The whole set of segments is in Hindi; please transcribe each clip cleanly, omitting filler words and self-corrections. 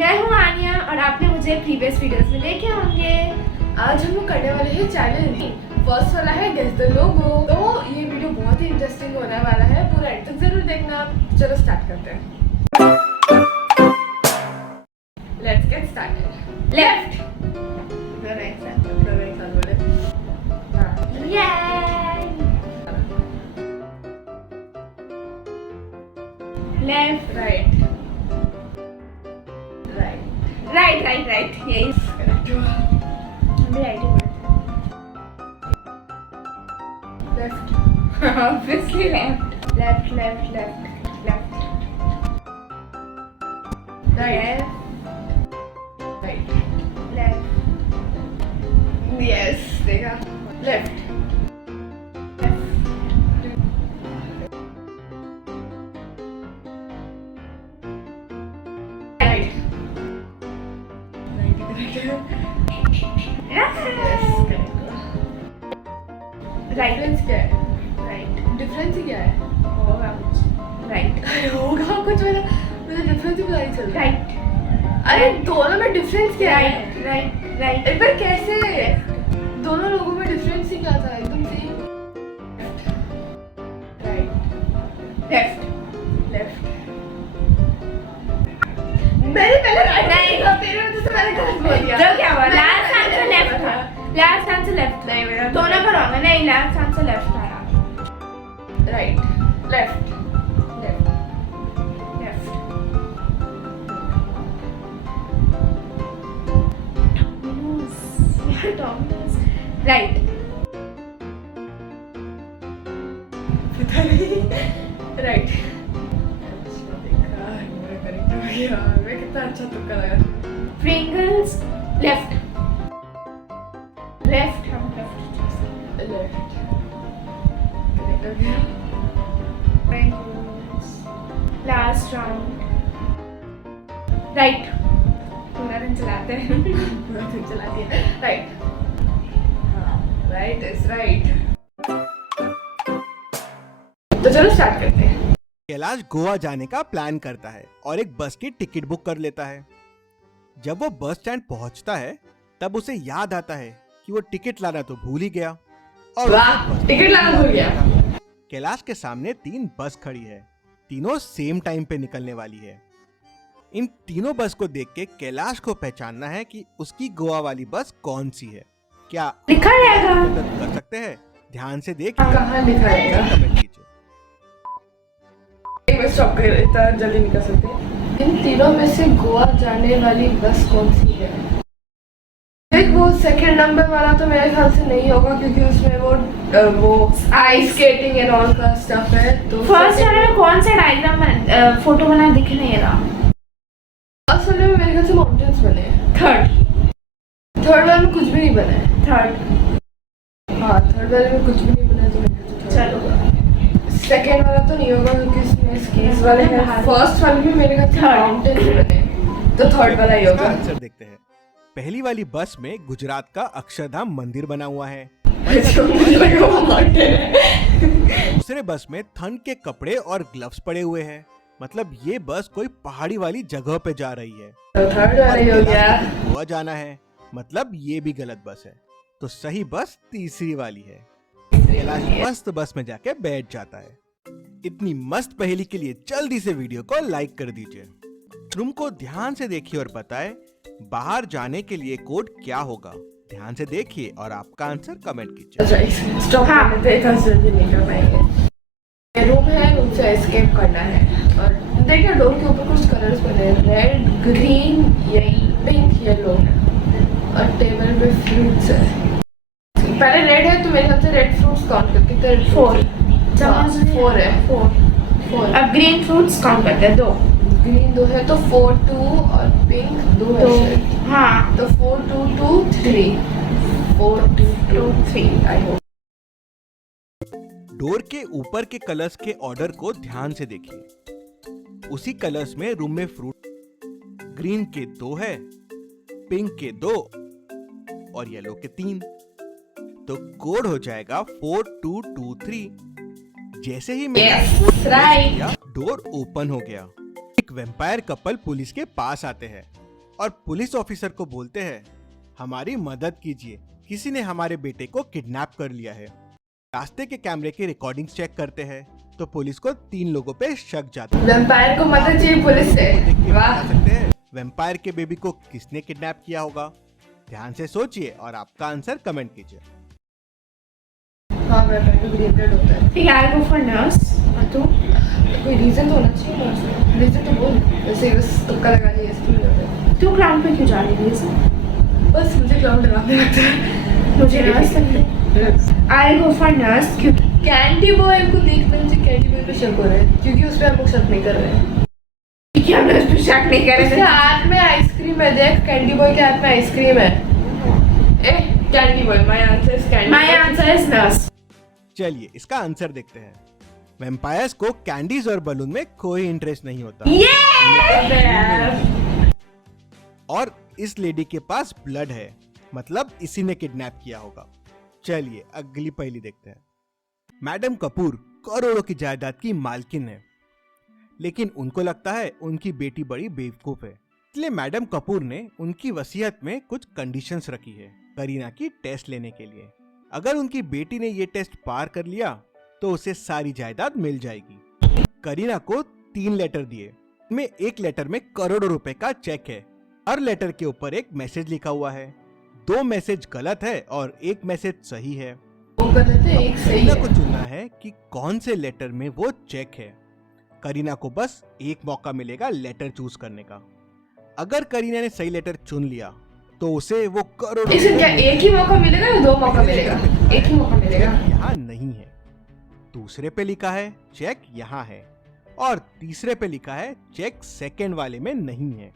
मैं हूँ आनिया और आपने मुझे प्रीवियस वीडियोस में देखे होंगे। आज हम लोग करने वाले हैं चैलेंज। फर्स्ट वाला है गेस द लोगो। तो ये वीडियो बहुत ही इंटरेस्टिंग होने वाला है, पूरा एंड तक जरूर देखना। चलो स्टार्ट करते हैं। Let's get started. Left right side बोले। Left right right right right यही करेक्ट। हमें राइट ही left obviously left left left left left right right left yes देखा। लेफ्ट राइट डिफरेंस क्या है? डिफरेंस ही क्या है? राइट होगा कुछ। मुझे डिफरेंस ही पता नहीं चल रहा। राइट अरे दोनों में डिफरेंस क्या है? राइट राइट राइट एक बार कैसे? दोनों लोगों में डिफरेंस ही क्या था? एकदम सेम। Right left left. मैंने पहले राइट नहीं। था, तेरे वजह से मैंने गलत बोल दिया। तो क्या हुआ? लास्ट आंसर लेफ्ट था। लास्ट आंसर लेफ्ट नहीं मेरा दोनों पर होंगे। नहीं, लास्ट आंसर लेफ्ट आया। Right left left left right पता नहीं। राइट अच्छा देखा, मेरा करेक्ट हो गया। मैं कितना अच्छा तुक्का लगा। Pringles left left हम left लेफ्ट करेक्ट हो गया। Pringles last round right पूरा दिन चलाते हैं पूरा दिन चला दिया। Right right is right. तो चलो स्टार्ट करते हैं। कैलाश गोवा जाने का प्लान करता है और एक बस की टिकट बुक कर लेता है। जब वो बस स्टैंड पहुंचता है तब उसे याद आता है कि वो टिकट लाना तो भूल ही गया और वाह, टिकट लाना भूल गया। कैलाश के सामने 3 बस खड़ी है, तीनों सेम टाइम पे निकलने वाली है। इन तीनों बस को देख के कैलाश को पहचानना है कि उसकी गोवा वाली बस कौन सी है। क्या लिखा रहेगा। मदद कर सकते हैं? ध्यान से देखिए, कहाँ लिखा रहेगा? कमेंट कीजिए। एक बार स्टॉप कर, इतना जल्दी निकल सकते हैं। इन तीनों में से गोवा जाने वाली बस कौन सी है? देख वो सेकंड नंबर वाला तो मेरे ख्याल से नहीं होगा, क्योंकि उसमें वो आइस स्केटिंग एंड ऑल का स्टफ है। तो फर्स्ट वाले में कौन सा डायग्राम फोटो बना दिख नहीं रहा। फर्स्ट वाले में मेरे ख्याल से माउंटेन्स बने हैं। थर्ड वाले में कुछ भी नहीं बना है। थर्ड हाँ थर्ड वाले में कुछ भी नहीं बना है, तो मेरे ख्याल से चलो सेकंड वाला तो नहीं होगा, क्योंकि इसमें स्कीज वाले हैं। फर्स्ट वाले में मेरे ख्याल से माउंटेन्स बने हैं, तो थर्ड वाला ही इसका होगा। आंसर देखते हैं। पहली वाली बस में गुजरात का अक्षरधाम मंदिर बना हुआ है। मुझे लगा वो माउंटेन है। दूसरे बस में ठंड के कपड़े और ग्लव्स पड़े हुए हैं, मतलब ये बस कोई पहाड़ी वाली जगह पे जा रही है। तो थर्ड वाला ही हो गया। गोवा जाना है, मतलब ये भी गलत बस है। तो सही बस तीसरी वाली है। कैलाश मस्त बस में जाके बैठ जाता है। इतनी मस्त पहेली के लिए जल्दी से वीडियो को लाइक कर दीजिए। रूम को ध्यान से देखिए और बताएं बाहर जाने के लिए कोड क्या होगा। ध्यान से देखिए और आपका आंसर कमेंट कीजिए। स्टॉप कर देते हैं, जल्दी नहीं कर पाएंगे। रूम है, रूम से एस्केप करना है। और देखिए डोर के ऊपर कुछ कलर्स बने हैं, रेड ग्रीन पिंक येलो है। और टेबल पे फ्रूट्स है। पहले रेड है तो मेरे ख्याल से रेड फ्रूट्स काउंट करके तो 4 4 है। 4 अब ग्रीन फ्रूट्स काउंट करते हैं। 2 ग्रीन 2 है तो 4 2 और पिंक 2 है शायद। हाँ तो 4 2 2 3 4 2 2 3 आई होप। डोर के ऊपर के कलर्स के ऑर्डर को ध्यान से देखिए। उसी कलर्स में रूम में फ्रूट ग्रीन के 2 है, पिंक के 2 और येलो के 3। तो कोड हो जाएगा 4223। जैसे ही मैंने Yes, right. डोर ओपन हो गया। एक वैम्पायर कपल पुलिस के पास आते हैं और पुलिस ऑफिसर को बोलते हैं, हमारी मदद कीजिए, किसी ने हमारे बेटे को किडनैप कर लिया है। रास्ते के कैमरे की रिकॉर्डिंग्स चेक करते हैं तो पुलिस को 3 लोगों पे शक जाता है। वैम्पायर को मदद चाहिए पुलिस से। वाह। सकते हैं वैम्पायर के बेबी को किसने किडनैप किया होगा? ध्यान से सोचिए और आपका आंसर कमेंट कीजिए। हाँ, वैम्पायर को रिलेटेड होता है। ठीक है, आई गो फॉर नर्स। और तू? कोई रीजन तो होना चाहिए नर्स। रीजन तो बोल, वैसे बस तुक्का लगा लिया इसके लिए। तू क्लाउन पे क्यों जा रही है? बस मुझे क्लाउन डराने लगता है। मुझे nurse I go for nurse क्योंकि कैंडी बॉय को देखकर मुझे कैंडी बॉय पे शक हो रहा है, क्योंकि उस पे हम लोग शक नहीं कर रहे हैं। हम नर्स पे शक नहीं कर उसके रहे। हाथ में आइसक्रीम है, देख कैंडी बॉय के हाथ में आइसक्रीम है। Candy boy, my answer is candy. My answer is nurse. चलिए इसका आंसर देखते हैं। वैम्पायर्स को कैंडीज और बलून में कोई इंटरेस्ट नहीं होता। और इस लेडी के पास ब्लड है, मतलब इसी ने किडनैप किया होगा। चलिए अगली पहेली देखते हैं। मैडम कपूर करोड़ों की जायदाद की मालकिन है, लेकिन उनको लगता है उनकी बेटी बड़ी बेवकूफ है, इसलिए मैडम कपूर ने उनकी वसीयत में कुछ कंडीशंस रखी है करीना की टेस्ट लेने के लिए। अगर उनकी बेटी ने ये टेस्ट पार कर लिया तो उसे सारी जायदाद मिल जाएगी। करीना को 3 लेटर दिए, में एक लेटर में करोड़ों रुपए का चेक है। हर लेटर के ऊपर एक मैसेज लिखा हुआ है। 2 मैसेज गलत है और 1 मैसेज सही है। वो गलत है, एक सही करीना है। को चुनना है कि कौन से लेटर में वो चेक है। करीना को बस एक मौका मिलेगा लेटर चूज करने का। अगर करीना ने सही लेटर चुन लिया तो उसे वो करोड़ों इसे क्या एक ही मौका मिलेगा या 2 मौका मिलेगा? एक ही मौका मिलेगा। यहाँ नहीं है। दूसरे पे लिखा है चेक यहाँ है, और तीसरे पे लिखा है चेक सेकंड वाले में नहीं है।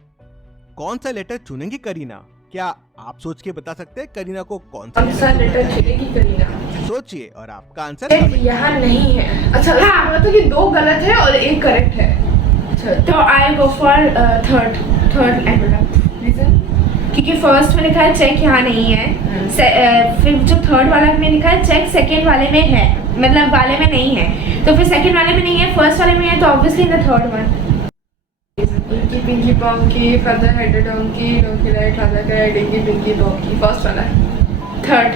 कौन सा लेटर चुनेंगी करीना? क्या आप सोच के बता सकते हैं करीना को कौन सा लेटर चुनेगी करीना? सोचिए और आपका आंसर चेक यहाँ नहीं है। अच्छा, हाँ, मतलब कि 2 गलत है और 1 करेक्ट है। अच्छा, तो आई गो फॉर थर्ड रीजन? क्योंकि फर्स्ट में लिखा है चेक यहाँ नहीं है, फिर जो थर्ड वाला में लिखा है चेक सेकंड वाले में है, मतलब वाले में नहीं है, तो फिर सेकंड वाले में नहीं है, फर्स्ट वाले में है, तो obviously the third one. Inky pinky ponky father had donkey donkey right father का डिंकी पिंकी पॉन्की, फर्स्ट वाला, थर्ड।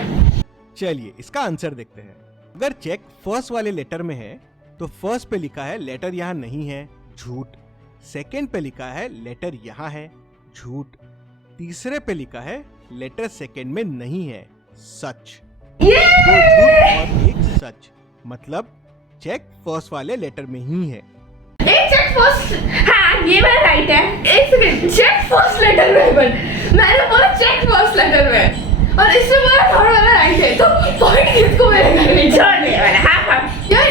चलिए इसका आंसर देखते हैं। अगर चेक फर्स्ट वाले लेटर में है तो फर्स्ट पे लिखा है लेटर यहाँ नहीं है, झूठ। सेकंड पे लिखा है लेटर यहाँ है, झूठ। तीसरे पे लिखा है लेटर सेकंड में नहीं है, सच। 2 झूठ और 1 सच, मतलब चेक फर्स्ट वाले लेटर में ही है। एक चेक फर्स्ट, हाँ ये वाला राइट है। एक सेकंड, चेक फर्स्ट लेटर में है, बट मैंने बोला चेक फर्स्ट लेटर में और इसमें बोला थर्ड वाला राइट है, तो पॉइंट किसको मिलेगा? हाँ यार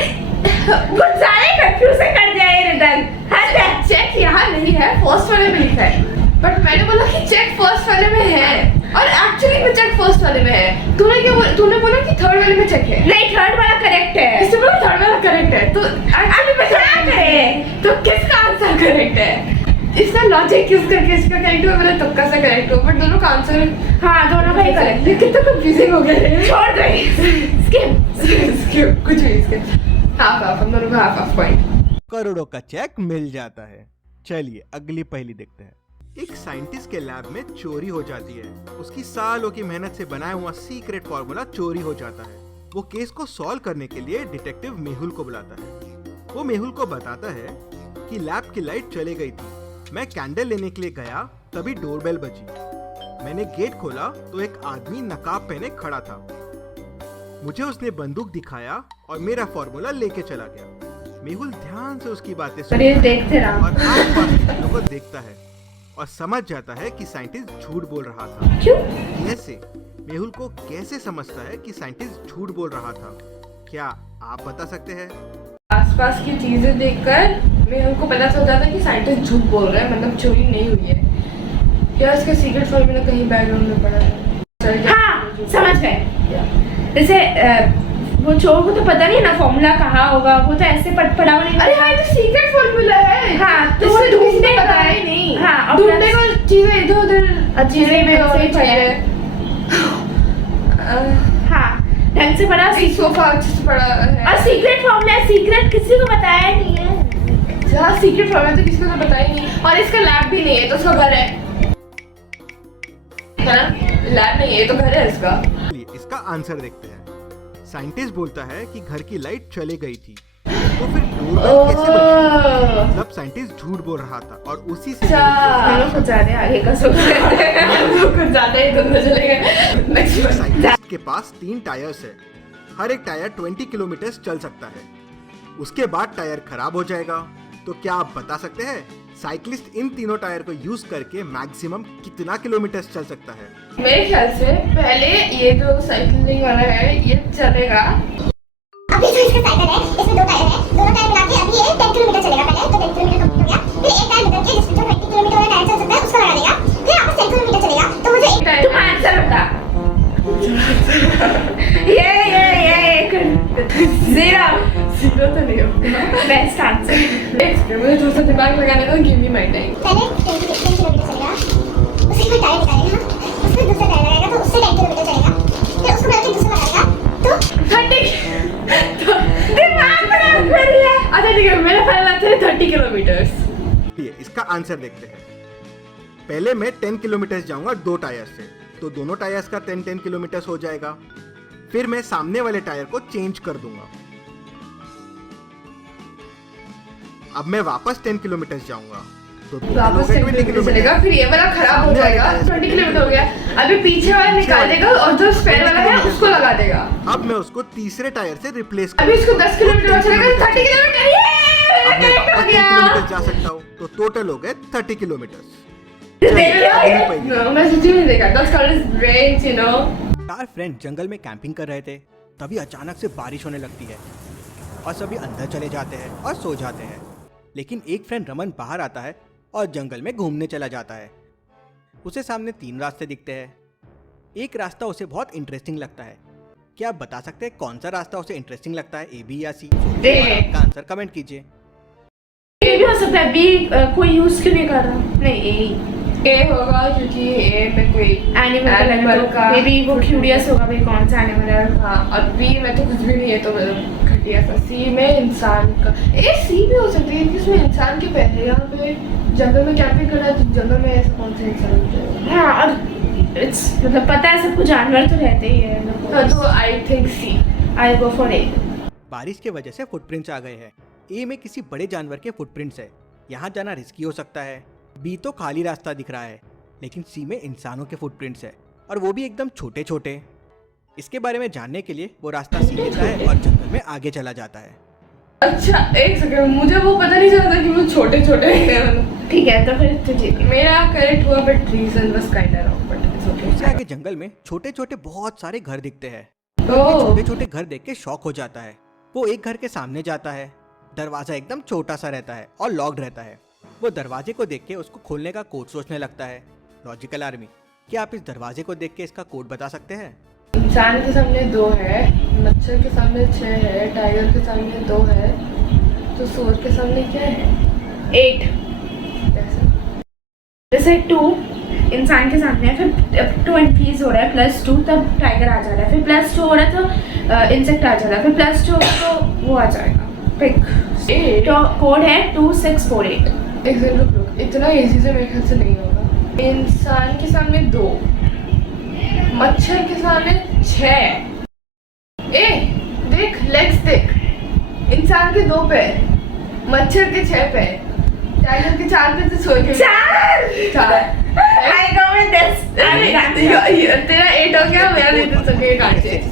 कुछ सारे कंफ्यूजन कर दिया ये रिटर्न। हाँ चेक यहाँ नहीं है, फर्स्ट वाले में लिखा है, बट मैंने बोला कि चेक फर्स्ट वाले में है और एक्चुअली में चेक फर्स्ट वाले में है। तूने बोला कि थर्ड वाले में चेक है। नहीं, थर्ड वाला करेक्ट है। इससे बोला थर्ड वाला करेक्ट है, तो अभी क्या करें? तो किसका आंसर करेक्ट है? इसका लॉजिक किसका करेक्ट हो? मेरा तुक्का से करेक्ट हो, बट दोनों का आंसर, हाँ दोनों का ही करेक्ट। लेकिन तो कंफ्यूजिंग हो गया है। छोड़ दे, स्किप कुछ भी स्किप। हाफ हम दोनों को हाफ पॉइंट। करोड़ों का चेक मिल जाता है। चलिए अगली पहेली देखते हैं। एक साइंटिस्ट के लैब में चोरी हो जाती है। उसकी सालों की मेहनत से बनाया हुआ सीक्रेट फार्मूला चोरी हो जाता है। वो केस को सॉल्व करने के लिए डिटेक्टिव मेहुल को बुलाता है। वो मेहुल को बताता है कि लैब की लाइट चली गई थी। मैं कैंडल लेने के लिए गया, तभी डोरबेल बजी। मैंने गेट खोला तो एक आदमी नकाब पहने खड़ा था। मुझे उसने बंदूक दिखाया और मेरा फार्मूला लेके चला गया। मेहुल ध्यान से उसकी बातें देखते रहा और आसपास के चीजों को देखता है और समझ जाता है कि साइंटिस्ट झूठ बोल रहा था। क्यों? कैसे? मेहुल को कैसे समझता है कि साइंटिस्ट झूठ बोल रहा था? क्या आप बता सकते हैं? आसपास की चीजें देखकर मेहुल को पता चल जाता है कि साइंटिस्ट झूठ बोल रहा है, मतलब चोरी नहीं हुई है। या इसका सीक्रेट फार्मूला कहीं बैकग्राउंड में पड़ा है। हाँ समझ गए। जैसे वो चोर को तो पता नहीं ना फॉर्मूला कहाँ होगा, वो तो ऐसे पड़ा हुआ नहीं। अरे हाँ, ये तो सीक्रेट फार्मूला है। हाँ तो वो ढूंढने पता है नहीं। हाँ, ढूंढने को चीजें इधर उधर चीजें में होनी चाहिए। हाँ ढंग से पढ़ा। सोफा अच्छे से पड़ा है। और सीक्रेट फॉर्मूला, सीक्रेट किसी को बताया नहीं है। हाँ सीक्रेट फार्मूला तो किसी को तो पता ही नहीं, और इसका लैब भी नहीं है, तो उसका घर है। है ना, लैब नहीं है, ये तो घर है इसका। चलिए इसका आंसर देखते हैं। साइंटिस्ट बोलता है कि घर की लाइट चली गई थी, तो फिर डोर कैसे बची? मतलब साइंटिस्ट झूठ बोल रहा था और उसी से हम लोग कुछ ज्यादा आगे का सोच रहे थे। कुछ ज्यादा ही दोनों चले गए। Next question. साइंटिस्ट के पास 3 टायर्स है, हर एक टायर 20 किलोमीटर चल सकता है। उसके बाद टायर खराब हो जाएगा, तो क्या आप बता सकते हैं साइकिलिस्ट इन तीनों टायर को यूज करके मैक्सिमम कितना किलोमीटर चल सकता है? मेरे ख्याल से पहले ये जो साइकिलिंग वाला है ये चलेगा। अभी जो इसका साइकिल है इसमें 2 टायर है, दोनों टायर मिला के अभी ये 10 किलोमीटर चलेगा। पहले तो 10 किलोमीटर कंप्लीट हो गया, फिर एक टायर निकल के जिसमें जो 20 किलोमीटर वाला टायर चल सकता है उसका लगा देगा, फिर आपका 10 किलोमीटर चलेगा। तो मुझे एक टायर तुम आंसर बता। ये 0 जीरो तो नहीं होगा। Best answer. मुझे थोड़ा सा दिमाग लगाने दो, गिव मी माय टाइम। पहले 10 किलोमीटर चलेगा, उसके बाद टायर निकालेगा, उसमें दूसरा टायर लगाएगा तो उससे 10 किलोमीटर चलेगा, फिर उसको मिला के दूसरा लगाएगा तो 30। दिमाग खराब कर लिया। अच्छा ठीक है, मेरा फाइनल आंसर है 30 किलोमीटर्स। चलिए इसका आंसर देखते हैं। पहले मैं 10 किलोमीटर जाऊंगा 2 टायर से, तो दोनों टायर्स का 10 किलोमीटर हो जाएगा। फिर मैं सामने वाले टायर को चेंज कर दूंगा। अब मैं वापस 10 किलोमीटर जाऊंगा, तो वापस 10 किलोमीटर चलेगा, फिर ये वाला खराब हो जाएगा, 20 किलोमीटर हो गया। अभी पीछे वाला निकाल देगा और जो स्पेयर वाला है उसको लगा देगा। अब मैं उसको तीसरे टायर से रिप्लेस अभी इसको 10 किलोमीटर और चलेगा, 30 किलोमीटर। अब मैं ये वापस 10 गया। किलोमीटर जा सकता हूँ, तो टोटल हो गए 30 किलोमीटर। मैं सच्ची नहीं देखा। That's called range, you know. 4 friend जंगल में कैंपिंग कर रहे थे, तभी अचानक से बारिश होने लगती है और सभी अंदर चले जाते हैं और सो जाते हैं। लेकिन एक फ्रेंड रमन बाहर आता है और जंगल में घूमने चला जाता है। उसे सामने 3 रास्ते दिखते हैं। एक रास्ता उसे बहुत इंटरेस्टिंग लगता है। क्या आप बता सकते हैं कौन सा रास्ता उसे इंटरेस्टिंग लगता है, ए, बी या सी? आपका आंसर कमेंट कीजिए। ये भी हो सकता है बी कोई यूज क्यों नहीं कर रहा। नहीं A होगा क्योंकि A में कोई एनिमल का मे बी वो क्यूरियस होगा भाई कौन सा एनिमल है। हाँ, और B में तो कुछ भी नहीं है, तो मतलब घटिया सा। C में इंसान का, A C भी हो सकती है क्योंकि उसमें इंसान के पैर है। यहाँ पे जंगल में कैंपिंग कर रहा है, तो जंगल में ऐसा कौन सा इंसान है? हाँ और इट्स मतलब पता है सबको जानवर तो रहते ही है। तो I think C। I go for a. बारिश के वजह से फुटप्रिंट्स आ गए हैं। ए में किसी बड़े जानवर के फुटप्रिंट्स है, यहाँ जाना रिस्की हो सकता है। बी तो खाली रास्ता दिख रहा है, लेकिन सी में इंसानों के फुटप्रिंट्स है और वो भी एकदम छोटे छोटे। इसके बारे में जानने के लिए वो रास्ता सी लेता है और जंगल में आगे चला जाता है। अच्छा एक सेकंड, मुझे वो पता नहीं चलता कि वो छोटे छोटे हैं। ठीक है तो फिर तुझे मेरा करेक्ट हुआ, but reason was kind of wrong, but it's उससे ओके। आगे जंगल में छोटे छोटे बहुत सारे घर दिखते हैं। ओह छोटे छोटे घर देख के शॉक हो जाता है। वो एक घर के सामने जाता है। दरवाजा एकदम छोटा सा रहता है और लॉक्ड रहता है। वो दरवाजे को देख के उसको खोलने का कोड सोचने लगता है। लॉजिकल आर्मी, क्या आप इस दरवाजे को देख के इसका कोड बता सकते हैं? इंसान के सामने 2 है, मच्छर के सामने 6 है, टाइगर के सामने 2 है, तो सुअर के सामने क्या है? 8। कैसे? जैसे 2 इंसान के सामने है, फिर 2 इंक्रीज हो रहा है +2 तब टाइगर आ जा रहा है, फिर +2 हो रहा है तो इंसेक्ट आ जा रहा है, फिर +2 हो तो वो आ जाएगा पिक। तो कोड है 2648। एक सेकंड रुक रुक, इतना इजी से मेरे ख्याल से नहीं होगा। इंसान के सामने 2, मच्छर के सामने 6। ए देख, लेग्स देख, इंसान के 2 पैर, मच्छर के 6 पैर, टाइगर के 4 पैर, तो सोए के 4। आई गो विद दिस। तेरा 8 हो गया, मेरा नहीं तो सके काटे।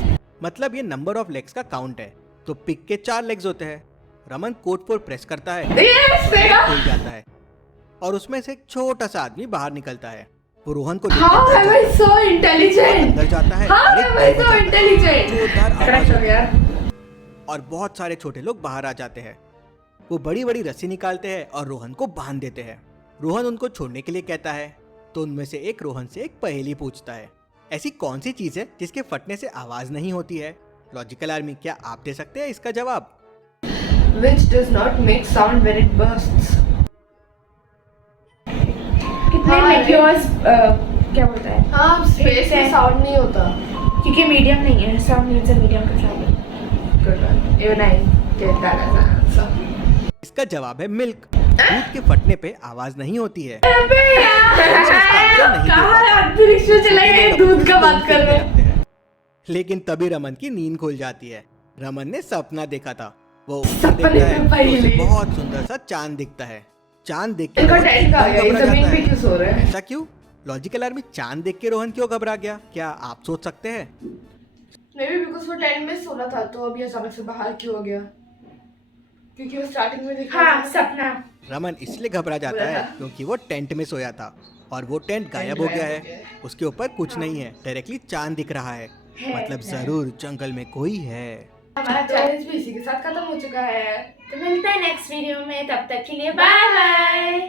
मतलब ये नंबर ऑफ लेग्स का काउंट है। तो पिग के 4 लेग्स होते हैं। रमन कोड 4 प्रेस करता है, यस मेरा। खुल जाता है और उसमें से एक छोटा सा आदमी बाहर निकलता है। वो रोहन को how am I so intelligent? अंदर जाता है हाउ और एक एम आई बम सो बजाता है। इंटेलिजेंट? जोरदार आवाज क्रैश हो गया। और बहुत सारे छोटे लोग बाहर आ जाते हैं। वो बड़ी बड़ी रस्सी निकालते हैं और रोहन को बांध देते हैं। रोहन उनको छोड़ने के लिए कहता है, तो उनमें से एक रोहन से एक पहेली पूछता है। ऐसी कौन सी चीज है जिसके फटने से आवाज नहीं होती है? लॉजिकल आर्मी, क्या आप दे सकते हैं इसका जवाब? Which does not make sound when it bursts. कितने हाँ, मेट्योर्स क्या बोलता है? हाँ, स्पेस में साउंड नहीं होता। क्योंकि मीडियम नहीं है, साउंड नीड्स अ मीडियम का sound. Good one. Even I get that as an answer. इसका जवाब है मिल्क। दूध के फटने पे आवाज नहीं होती है। अबे यार, कहाँ अंतरिक्ष में चले गए, दूध का बात कर रहे हैं। लेकिन तभी रमन की नींद खुल जाती है। रमन ने सपना देखा था। वो ऊपर सपने देखता है में तो उसे पहले। बहुत सुंदर सा चांद दिखता है। चांद देख के इनका रोहन टेंट कहाँ एकदम गया, घबरा जमीन जाता पे है। क्यों सो रहे हैं? ऐसा क्यों? लॉजिकल आर्मी चांद देख के रोहन क्यों घबरा गया? क्या आप सोच सकते हैं? मे बी बिकॉज वो टेंट में सोना था, तो अभी अचानक से बाहर क्यों हो गया? क्योंकि वो स्टार्टिंग में दिखा हाँ था। सपना। रमन इसलिए घबरा जाता बोला है था। क्योंकि वो टेंट में सोया था और वो टेंट गायब हो गया है। उसके ऊपर कुछ नहीं है, डायरेक्टली चांद दिख रहा है। मतलब जरूर जंगल में कोई है। हमारा चैलेंज भी इसी के साथ खत्म हो चुका है। तो मिलते हैं नेक्स्ट वीडियो में, तब तक के लिए बाय बाय।